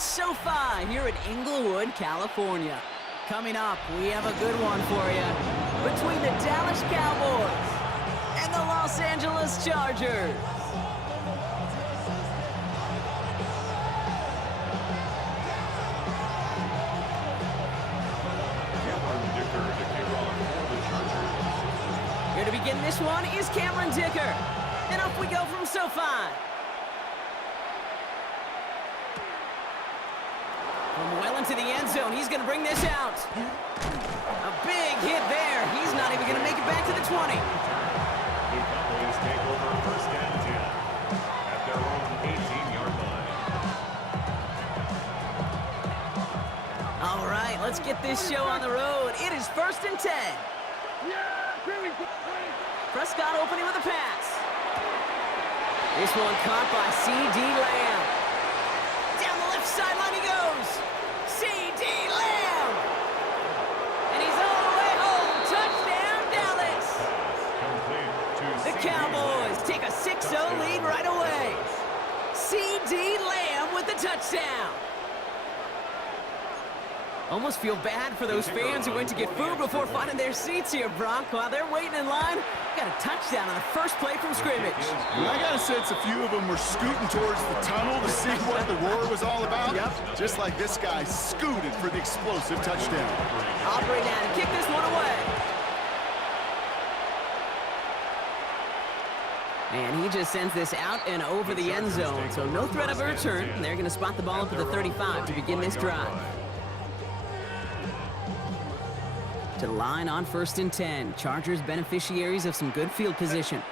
It's SoFi here in Inglewood, California. Coming up, we have a good one for you. Between the Dallas Cowboys and the Los Angeles Chargers. Here to begin this one is Cameron Dicker. And off we go from SoFi. From well into the end zone, he's going to bring this out. A big hit there. He's not even going to make it back to the 20. The Cowboys take over first and 10 at their own 18-yard line. All right, let's get this show on the road. It is first and 10. Prescott opening with a pass. This one caught by C.D. Lamb. Down the left sideline he goes. C.D. Lamb. And he's all the way home. Touchdown, Dallas. The Cowboys take a 6-0 lead right away. C.D. Lamb with the touchdown. Almost feel bad for those fans who went to get food before finding their seats here, Brock. While they're waiting in line, got a touchdown on the first play from scrimmage. I got a sense a few of them were scooting towards the tunnel to see what the roar was all about. Yep. Just like this guy scooted for the explosive touchdown. Operate now to kick this one away. And he just sends this out and over the end zone, so no threat of a return. They're going to spot the ball up at the 35 to begin this drive. To the line on first and 10. Chargers beneficiaries of some good field position.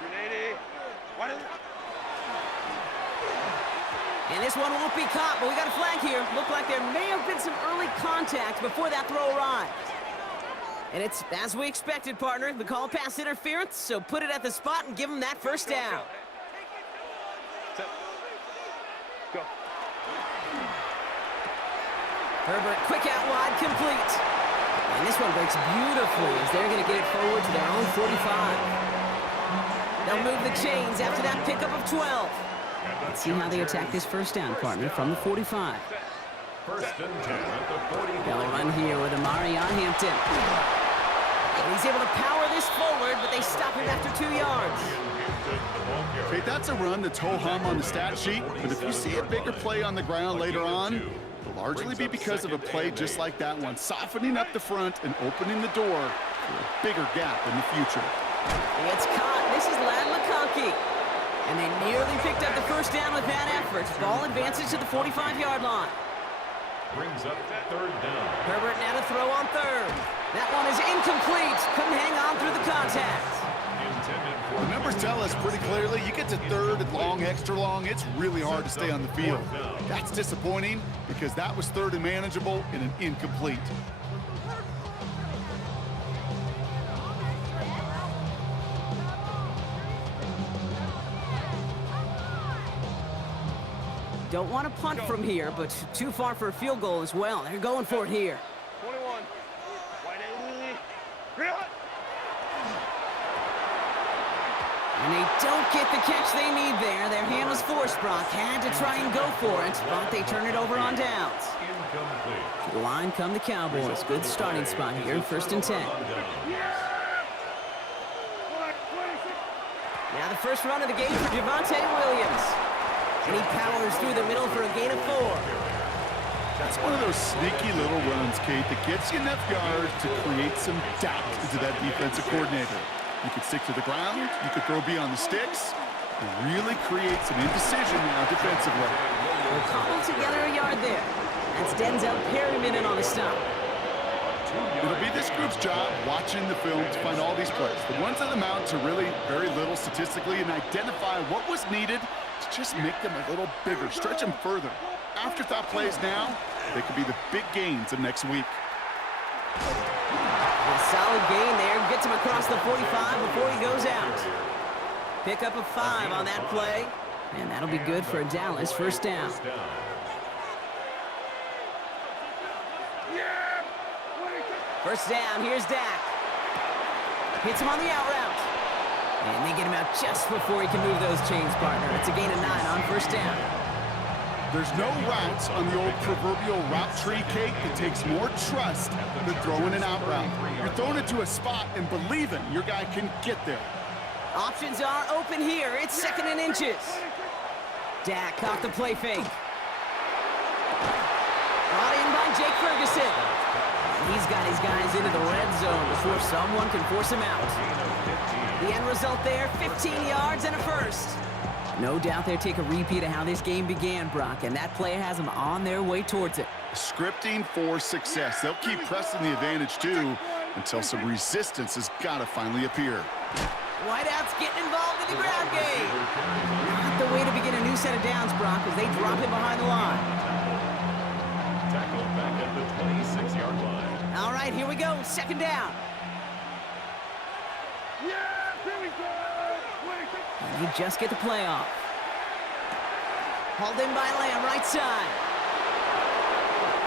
And this one won't be caught, but we got a flag here. Looked like there may have been some early contact before that throw arrived. And it's as we expected, partner. The call pass interference, so put it at the spot and give him that first down. Go. Herbert, quick out wide, complete. And this one breaks beautifully as they're going to get it forward to their own 45. They'll move the chains after that pickup of 12. Let's see how they attack this first down, partner, from the 45. First and 10 at the 40. They'll run here with Amari on Hampton. And he's able to power this forward, but they stop him after 2 yards. Okay, that's a run that's ho-hum on the stat sheet, but if you see a bigger play on the ground later on, it'll largely be because of a play just like that one, softening up the front and opening the door for a bigger gap in the future. It's caught. This is Ladd McConkey. And they nearly picked up the first down with that effort. Ball advances to the 45-yard line. Brings up third down. Herbert now to throw on third. That one is incomplete. Couldn't hang on through the contact. The numbers tell us pretty clearly, you get to third and long, extra long, it's really hard to stay on the field. That's disappointing because that was third and manageable and an incomplete. Don't want to punt from here, but too far for a field goal as well. They're going for it here. 21. And they don't get the catch they need there. Their hand was forced, Brock. Had to try and go for it, but they turn it over on downs. To the line come the Cowboys. Good starting spot here, first and 10. Now the first run of the game for Javonte Williams. And he powers through the middle for a gain of 4. That's one of those sneaky little runs, Kate, that gets you enough yards to create some doubt into that defensive coordinator. You could stick to the ground, you could throw beyond the sticks, and really create some indecision now defensively. We'll cobble together a yard there. That's Denzel Perryman in on the stop. It'll be this group's job watching the film to find all these plays. The ones that amount to really very little statistically and identify what was needed to just make them a little bigger, stretch them further. Afterthought plays now, they could be the big gains of next week. A solid gain there. Gets him across the 45 before he goes out. Pick up a 5 on that play. And that'll be good for a Dallas first down. First down, here's Dak. Hits him on the out route. And they get him out just before he can move those chains, partner. It's a gain of 9 on first down. There's no routes on the old proverbial route tree, Kate, that takes more trust than throwing an out route. You're throwing it to a spot and believing your guy can get there. Options are open here. It's 2nd and inches. Dak off the play fake. Brought in by Jake Ferguson. He's got his guys into the red zone before someone can force him out. The end result there, 15 yards and a first. No doubt they'll take a repeat of how this game began, Brock, and that play has them on their way towards it. Scripting for success. They'll keep pressing the advantage, too, until some resistance has got to finally appear. Wideouts getting involved in the ground game. Not the way to begin a new set of downs, Brock, as they drop him behind the line. Tackled back at the 26-yard line. All right, here we go. 2nd down. And you just get the play off. Hauled in by Lamb, right side.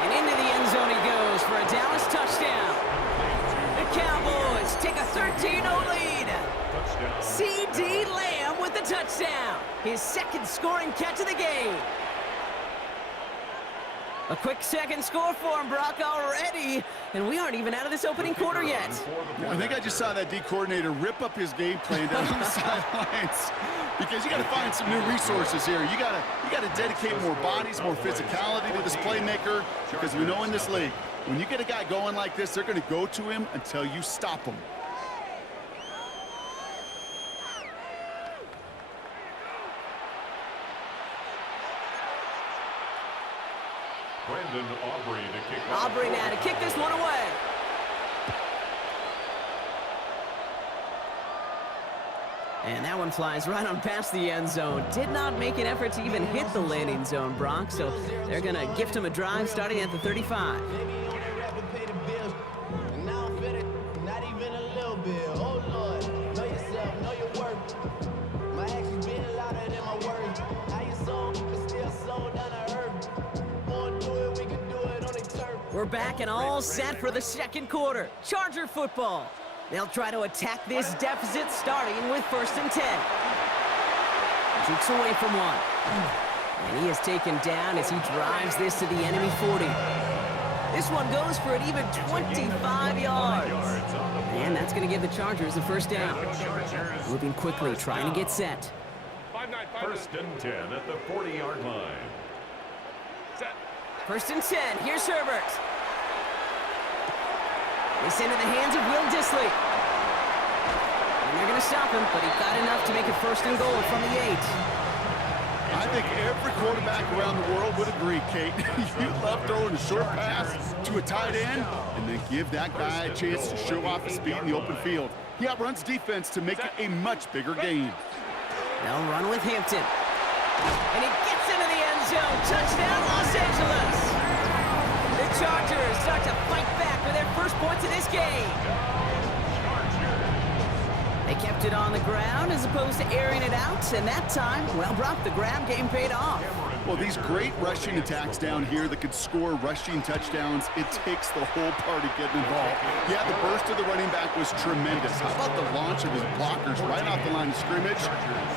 And into the end zone he goes for a Dallas touchdown. The Cowboys take a 13-0 lead. C.D. Lamb with the touchdown. His 2nd scoring catch of the game. A quick 2nd score for him, Brock, already. And we aren't even out of this opening quarter yet. I think I just saw that D coordinator rip up his game plan down on the sidelines. Because you got to find some new resources here. You got to dedicate more bodies, more physicality to this playmaker. Because we know in this league, when you get a guy going like this, they're going to go to him until you stop him. Aubrey now to kick this one away. And that one flies right on past the end zone. Did not make an effort to even hit the landing zone, Brock, so they're going to gift him a drive starting at the 35. We're back and all set for the 2nd quarter. Charger football. They'll try to attack this deficit starting with 1st and 10. Jukes away from one. And he is taken down as he drives this to the enemy 40. This one goes for an even 25 yards. And that's going to give the Chargers the 1st down. Moving quickly, trying to get set. 1st and 10 at the 40-yard line. 1st and 10. Here's Herbert. This into the hands of Will Dissly. And they're going to stop him, but he got enough to make it 1st and goal from the 8. I think every quarterback around the world would agree, Kate. You love throwing a short pass to a tight end and then give that guy a chance to show off his speed in the open field. He outruns defense to make it a much bigger gain. They'll run with Hampton. And he gets into the end zone. Touchdown, Los Angeles. The Chargers start to fight back with their 1st points of this game. They kept it on the ground as opposed to airing it out, and that time, well, Brock, the ground game paid off. Well, these great rushing attacks down here that could score rushing touchdowns, it takes the whole party getting involved. Yeah, the burst of the running back was tremendous. How about the launch of his blockers right off the line of scrimmage?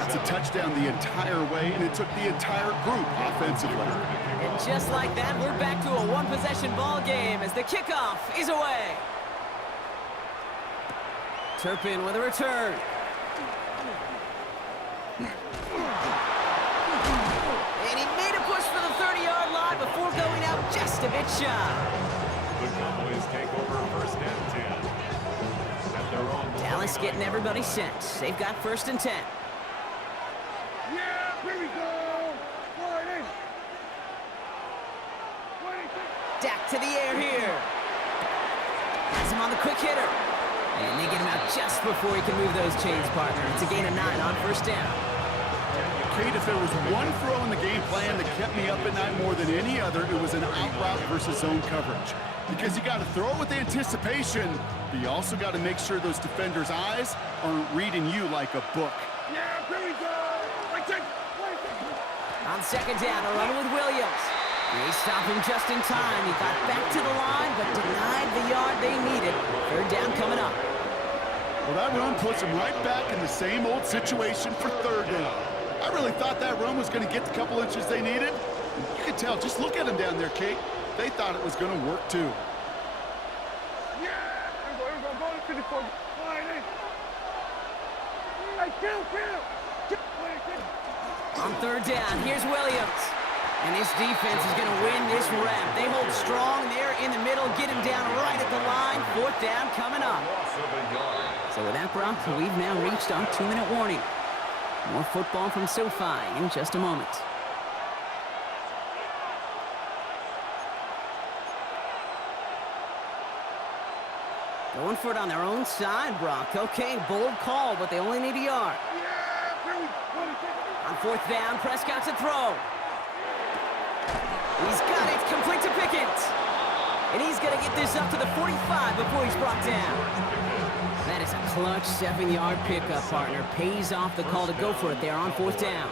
That's a touchdown the entire way, and it took the entire group offensively. And just like that, we're back to a one-possession ball game as the kickoff is away. Turpin with a return. And he made a push for the 30-yard line before going out just a bit shy. The Cowboys take over 1st and 10. At their own Dallas getting everybody set. They've got 1st and 10. Yeah, here we go. Dak to the air here. Has him on the quick hitter. And they get him out just before he can move those chains, partner. It's a gain of 9 on 1st down. Kate, if there was one throw in the game plan that kept me up at night more than any other, it was an out route versus zone coverage. Because you got to throw with anticipation, but you also got to make sure those defenders' eyes aren't reading you like a book. Yeah, here we go. On 2nd down, a run with Williams. They stop him just in time. He got back to the line, but denied the yard they needed. 3rd down coming up. Well, that run puts him right back in the same old situation for 3rd down. I really thought that run was going to get the couple inches they needed, You could tell, just look at them down there, Kate. They thought it was going to work too. Yeah! Here we go. Go to 54. Line in. Hey, kill! On third down, here's Williams. And this defense is going to win this rep. They hold strong there in the middle, get him down right at the line. Fourth down coming up. So with that, Brock, we've now reached our 2-minute warning. More football from SoFi in just a moment. Going for it on their own side, Brock. Okay, bold call, but they only need a yard. On fourth down, Prescott's a throw. He's got it, complete to Pickett. And he's going to get this up to the 45 before he's brought down. That is a clutch 7-yard pickup, partner. Pays off the call to go for it there on fourth down.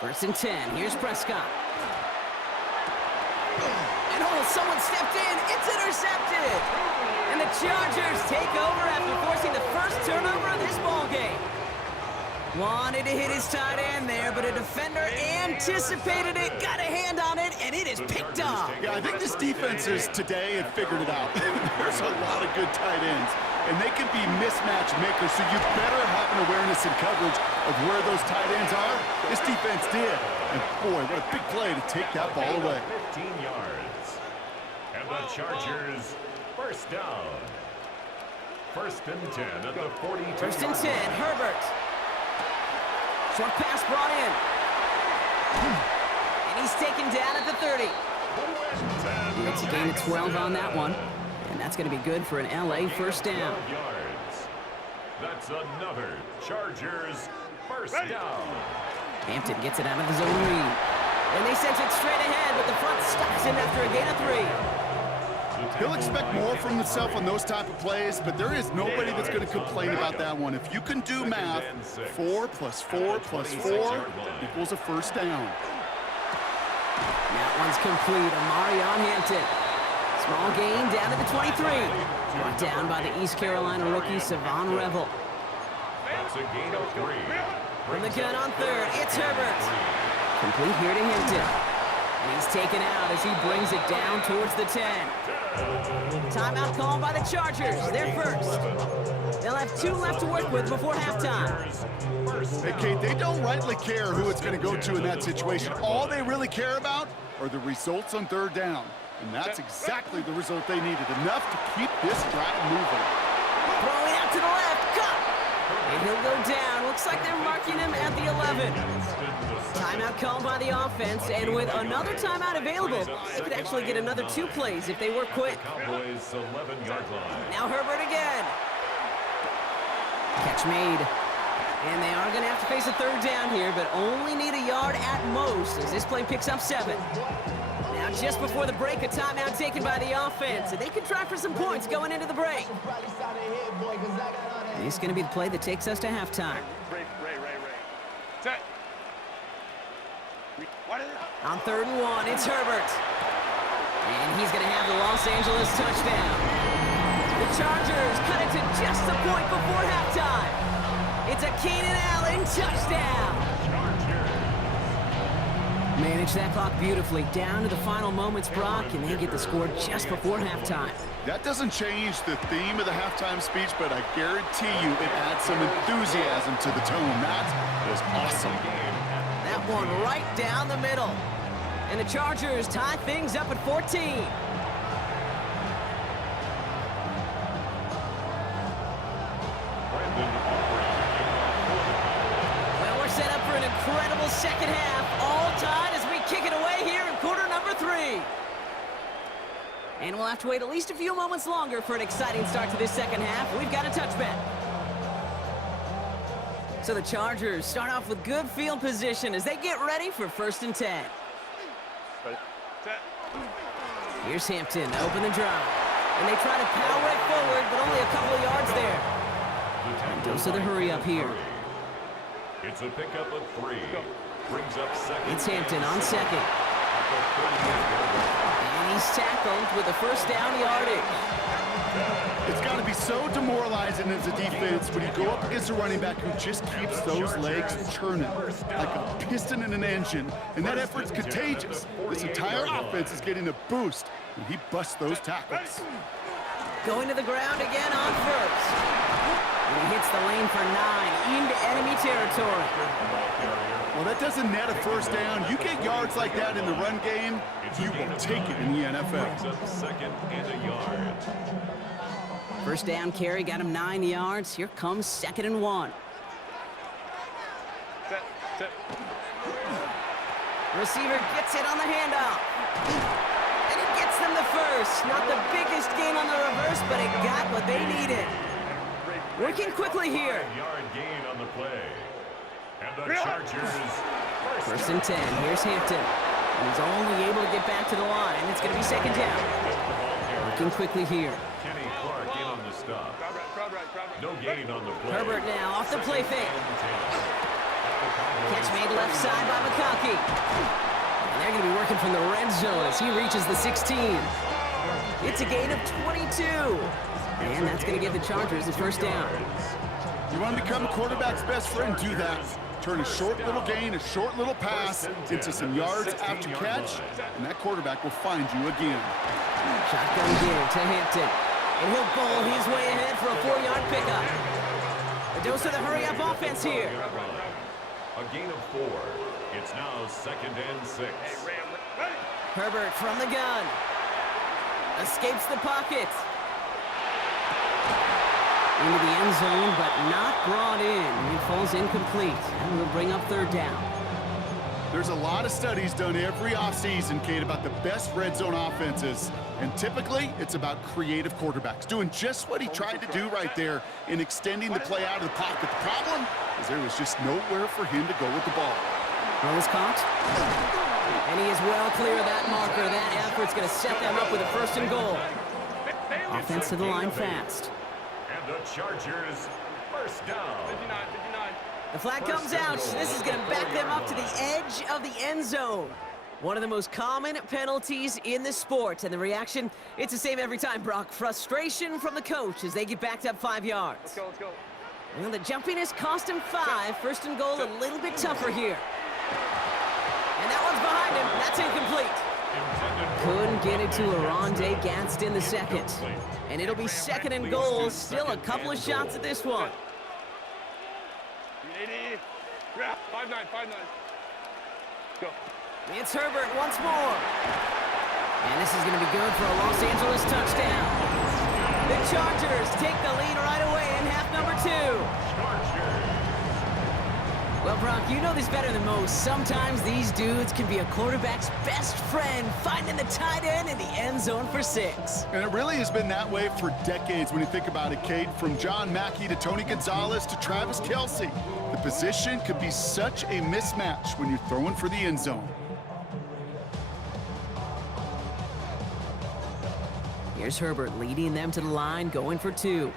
First and 10, here's Prescott. And oh, someone stepped in, it's intercepted. And the Chargers take over after forcing the first turnover of this ballgame. Wanted to hit his tight end there, but a defender anticipated it, got a hand on it, and it is picked off. Yeah, I think this defense is today and figured it out. There's a lot of good tight ends, and they can be mismatch makers, so you better have an awareness and coverage of where those tight ends are. This defense did, and boy, what a big play to take that ball away. 15 yards. And the Chargers, first down. First and 10 at the 42. First and 10, Herbert. Short pass brought in. And he's taken down at the 30. He gets a gain of 12 on that one. And that's going to be good for an LA first down. Yards. That's another Chargers first down. Hampton gets it out of the zone read. And they sent it straight ahead, but the front stops him after a gain of 3. He'll expect more from himself on those type of plays, but there is nobody that's going to complain about that one. If you can do math, 4 plus 4 plus 4 equals a first down. That one's complete. Amarion Hampton. Small gain down to the 23. Brought down by the East Carolina rookie, Savon Revel. That's a gain of 3. From the gun on third, it's Herbert. Complete here to Hampton. And he's taken out as he brings it down towards the 10. Timeout called by the Chargers. They're first. They'll have 2 left to work with before halftime. Hey, Kate, they don't rightly care who it's going to go to in that situation. All they really care about are the results on third down. And that's exactly the result they needed. Enough to keep this drive moving. Throwing out to the left. Cut! And he'll go down. Looks like they're marking him at the 11. Timeout called by the offense, and with another timeout available, they could actually get another 2 plays if they work quick. Cowboys 11-yard line. Now Herbert again. Catch made. And they are going to have to face a third down here, but only need a yard at most as this play picks up 7. Now just before the break, a timeout taken by the offense, and they can try for some points going into the break. And this is going to be the play that takes us to halftime. Ray. Set. On third and 1, it's Herbert. And he's going to have the Los Angeles touchdown. The Chargers cut it to just a point before halftime. It's a Keenan Allen touchdown. Manage that clock beautifully down to the final moments, Brock, and they get the score just before halftime. That doesn't change the theme of the halftime speech, but I guarantee you it adds some enthusiasm to the tone. That was awesome. That one right down the middle. And the Chargers tie things up at 14. Well, we're set up for an incredible second half. All tied as we kick it away here in quarter number 3. And we'll have to wait at least a few moments longer for an exciting start to this second half. We've got a touchback. So the Chargers start off with good field position as they get ready for first and 10. Here's Hampton, open the drive. And they try to power it forward, but only a couple of yards there. And dose of the hurry up here. It's a pickup of 3. Brings up second. It's Hampton on second. And And he's tackled with the first down yardage. It's got to be so demoralizing as a defense when you go up against a running back who just keeps those legs churning like a piston in an engine, and that effort's contagious. This entire offense is getting a boost when he busts those tackles. Going to the ground again on first. And he hits the lane for 9 into enemy territory. Well, that doesn't net a first down. You get yards like that in the run game, you will take it in the NFL. Second and a yard. First down carry got him 9 yards. Here comes 2nd and 1. Set. Receiver gets it on the handoff. And he gets them the first. Not the biggest gain on the reverse, but it got what they needed. Working quickly here. 5-yard gain on the play. And the Chargers First and 10. Here's Hampton. And he's only able to get back to the line. It's going to be 2nd down. Working quickly here. Kenny Clark in on the stop. Crowd right. No gain on the play. Herbert now off the play fake. Catch made left side by McConkey. And they're going to be working from the red zone as he reaches the 16. It's a gain of 22. And that's going to give the Chargers the first down. You want to become a quarterback's best friend, do that. Turn a short little gain, a short little pass into some yards after catch, and that quarterback will find you again. Shotgun give to Hampton. And he'll bowl his way ahead for a 4-yard pickup. A dose of the hurry-up offense here. A gain of 4. It's now 2nd and 6. Herbert from the gun. Escapes the pocket. Into the end zone, but not brought in. He falls incomplete, and will bring up 3rd down. There's a lot of studies done every offseason, Kate, about the best red zone offenses. And typically, it's about creative quarterbacks, doing just what he tried to do right there in extending the play out of the pocket. The problem is there was just nowhere for him to go with the ball. Ball is caught. And he is well clear of that marker. That effort's going to set them up with a 1st and goal. Offense to the line fast. And the Chargers first down. 59. The flag comes out. This is going to back them up to the edge of the end zone. One of the most common penalties in the sport. And the reaction, it's the same every time, Brock. Frustration from the coach as they get backed up 5 yards. Let's go. Well, the jumpiness cost him 5. 1st and goal, a little bit tougher here. And that one's behind him. That's incomplete. Couldn't get it to Aronde Gadsden the 2nd. And it'll be 2nd and goal. Still a couple of shots at this one. 5-9. Go. It's Herbert once more. And this is going to be good for a Los Angeles touchdown. The Chargers take the lead right away in half number 2. Well, Brock, you know this better than most. Sometimes these dudes can be a quarterback's best friend, finding the tight end in the end zone for 6. And it really has been that way for decades when you think about it, Kate. From John Mackey to Tony Gonzalez to Travis Kelce. The position could be such a mismatch when you're throwing for the end zone. Here's Herbert leading them to the line, going for 2.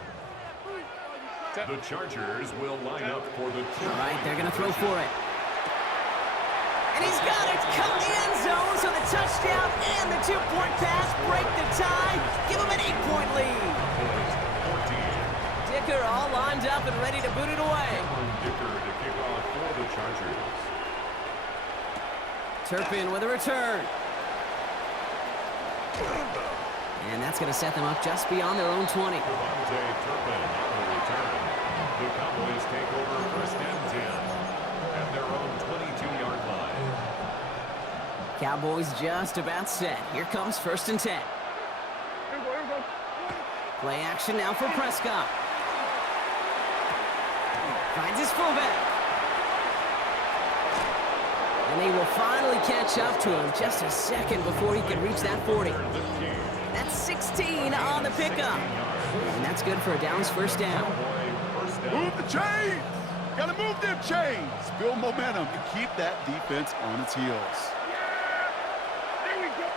The Chargers will line up for the 2. All right, they're going to throw for it. And he's got it. Come the end zone, so the touchdown and the 2-point pass break the tie. Give him an 8-point lead. 14. Dicker all lined up and ready to boot it away. Dicker to kick off for the Chargers. Turpin with a return. And that's going to set them up just beyond their own 20. Devontae Turpin on the return. The Cowboys take over 1st and 10 at their own 22-yard line. Cowboys just about set. Here comes 1st and 10. Here we go. Play action now for Prescott. Finds his fullback. And they will finally catch up to him just a second before he can reach that 40. That's 16 on the pickup. And that's good for a Downs 1st down. Move the chains! Gotta move them chains! Build momentum and keep that defense on its heels. There we go.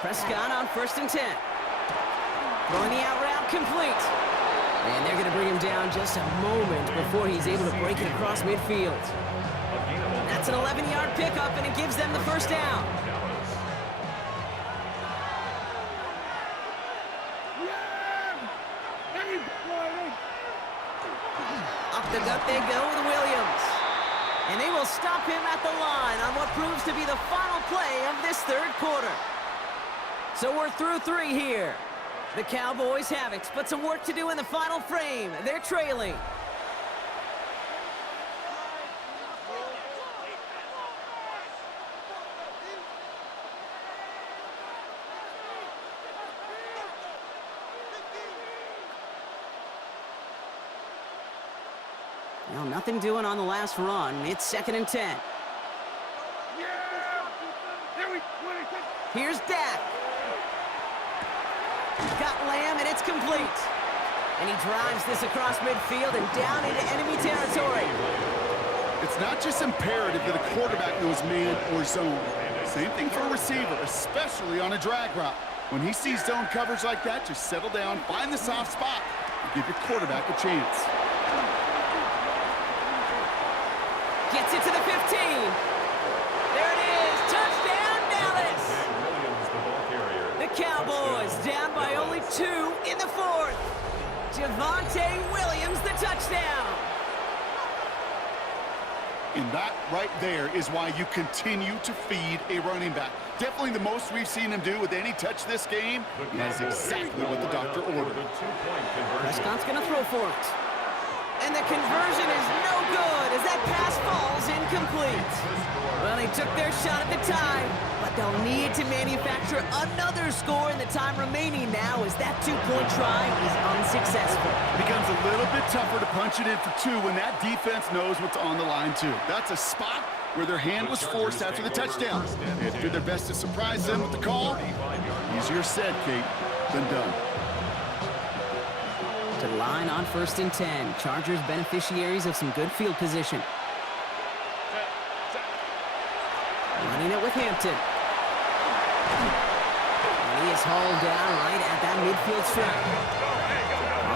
Prescott on 1st and 10. Throwing the out route complete. And they're going to bring him down just a moment before he's able to break it across midfield. That's an 11-yard pickup, and it gives them the 1st down. the gut they go with Williams. And they will stop him at the line on what proves to be the final play of this third quarter. So we're through 3 here. The Cowboys have it, but some work to do in the final frame. They're trailing. Well, nothing doing on the last run. It's 2nd and 10. Here's Dak. Got Lamb, and it's complete. And he drives this across midfield and down into enemy territory. It's not just imperative that a quarterback knows man or zone. Same thing for a receiver, especially on a drag route. When he sees zone coverage like that, just settle down, find the soft spot, and give your quarterback a chance. Gets it to the 15. There it is. Touchdown, Dallas. The Cowboys down by only 2 in the 4th. Javonte Williams, the touchdown. And that right there is why you continue to feed a running back. Definitely the most we've seen him do with any touch this game. And that's exactly what the doctor ordered. Prescott's going to throw for it. And the conversion is no good as that pass falls incomplete. Well, they took their shot at the time, but they'll need to manufacture another score in the time remaining now as that 2-point try is unsuccessful. It becomes a little bit tougher to punch it in for 2 when that defense knows what's on the line, too. That's a spot where their hand was forced after the touchdown. They had to do their best to surprise them with the call. Easier said, Kate, than done. To the line on 1st and 10. Chargers beneficiaries of some good field position. Running it with Hampton. And he is hauled down right at that midfield strip.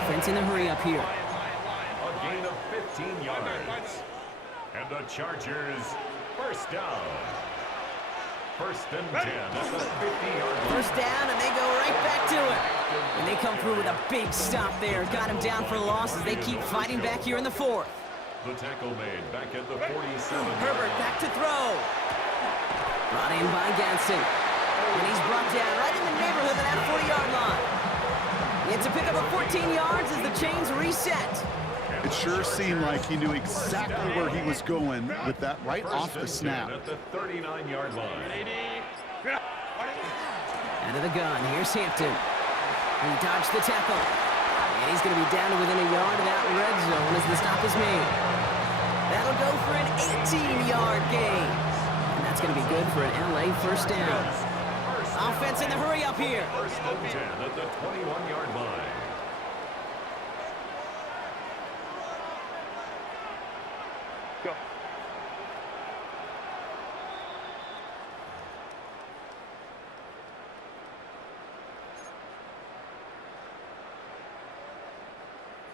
Offense in a hurry up here. A gain of 15 yards. And the Chargers, first down. 1st and 10 at the 50-yard line. First down, and they go right back to it. And they come through with a big stop there. Got him down for a loss as they keep fighting back here in the 4th. The tackle made back at the 47. Herbert back to throw. Brought in by Gadsden. And he's brought down right in the neighborhood of that 40-yard line. It's a pickup of 14 yards as the chains reset. It sure seemed like he knew exactly where he was going with that right off the snap. At the 39-yard line. Out of the gun, here's Hampton. He dodged the tackle. And he's going to be down to within a yard of that red zone as the stop is made. That'll go for an 18-yard gain. And that's going to be good for an LA first down. Offense in the hurry up here. 1st and 10 at the 21-yard line. Go.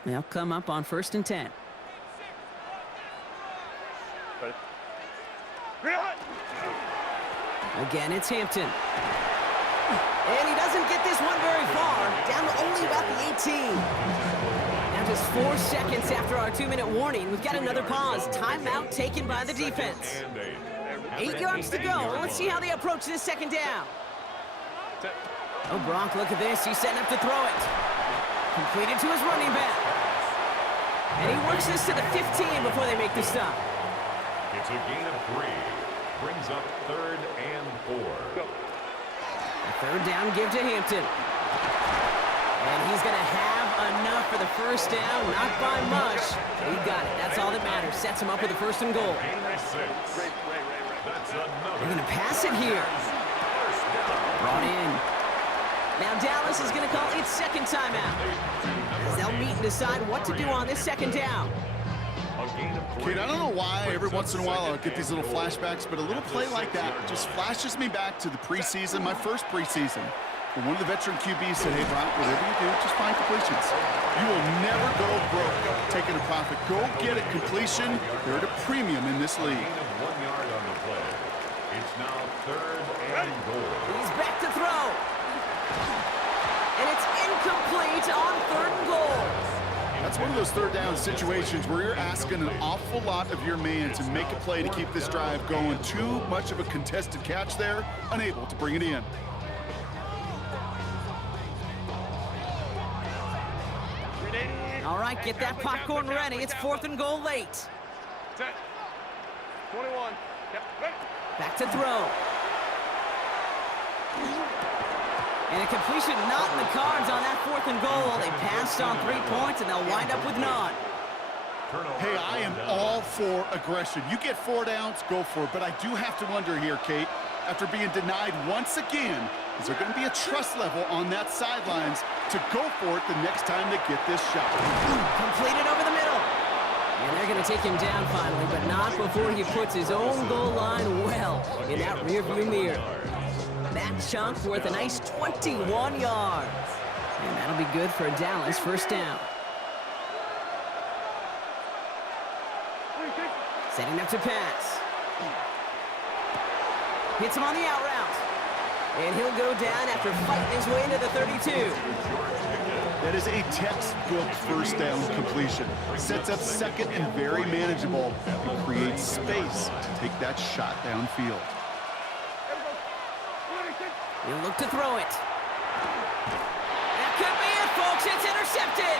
They'll come up on 1st and 10. Again, it's Hampton. And he doesn't get this one very far. Down to only about the 18. Now just 4 seconds after our 2-minute warning. We've got another pause. Timeout taken by the defense. 8 yards to go. Let's see how they approach this 2nd down. Oh, Gronk, look at this. He's setting up to throw it. Completed to his running back. And he works this to the 15 before they make the stop. It's a gain of 3. Brings up 3rd and 4. A 3rd down give to Hampton. And he's going to have enough for the first down. Not by much. He got it. That's all that matters. Sets him up with the 1st and goal. Gain of 6. That's another. They're going to pass it here. Brought in. Now Dallas is going to call its 2nd timeout. As they'll meet and decide what to do on this 2nd down. Kid, I don't know why every once in a while I'll get these little flashbacks, but a little play like that just flashes me back to the preseason, my first preseason. When one of the veteran QBs said, hey, Brock, whatever you do, just find completions. You will never go broke taking a profit. Go get it. Completion, they're at a premium in this league. 1 yard on the play. It's now 3rd and goal. He's back to throw. And it's incomplete on 3rd and goal. That's one of those third down situations where you're asking an awful lot of your man to make a play to keep this drive going. Too much of a contested catch there, unable to bring it in. All right, get that popcorn ready. It's 4th and goal late. 10, 21. Back to throw. And a completion not in the cards on that 4th and goal. They passed on 3 points, and they'll wind up with none. Hey, I am all for aggression. You get 4 downs, go for it. But I do have to wonder here, Kate, after being denied once again, is there going to be a trust level on that sidelines to go for it the next time they get this shot? Completed over the middle. And they're going to take him down finally, but not before he puts his own goal line well in that rearview mirror. That chunk worth a nice 21 yards. And that'll be good for a Dallas first down. Setting up to pass. Hits him on the out route. And he'll go down after fighting his way into the 32. That is a textbook first down completion. Sets up second and very manageable and creates space to take that shot downfield. He'll look to throw it. That could be it, folks. It's intercepted.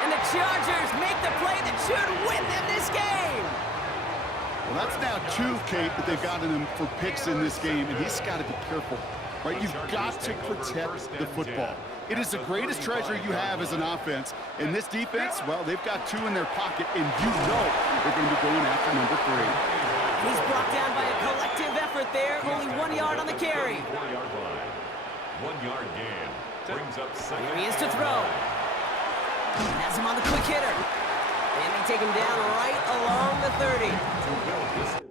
And the Chargers make the play that should win them this game. Well, that's now 2, Kate, that they've gotten him for picks in this game, and he's got to be careful, right? You've got to protect the football. It is the greatest treasure you have as an offense. And this defense, well, they've got 2 in their pocket, and you know they're going to be going after number 3. He's brought down by a collective effort there. Only 1 yard on the carry. 1 yard gain. Brings up second. Here he is to throw. Has him on the quick hitter. And they take him down right along the 30.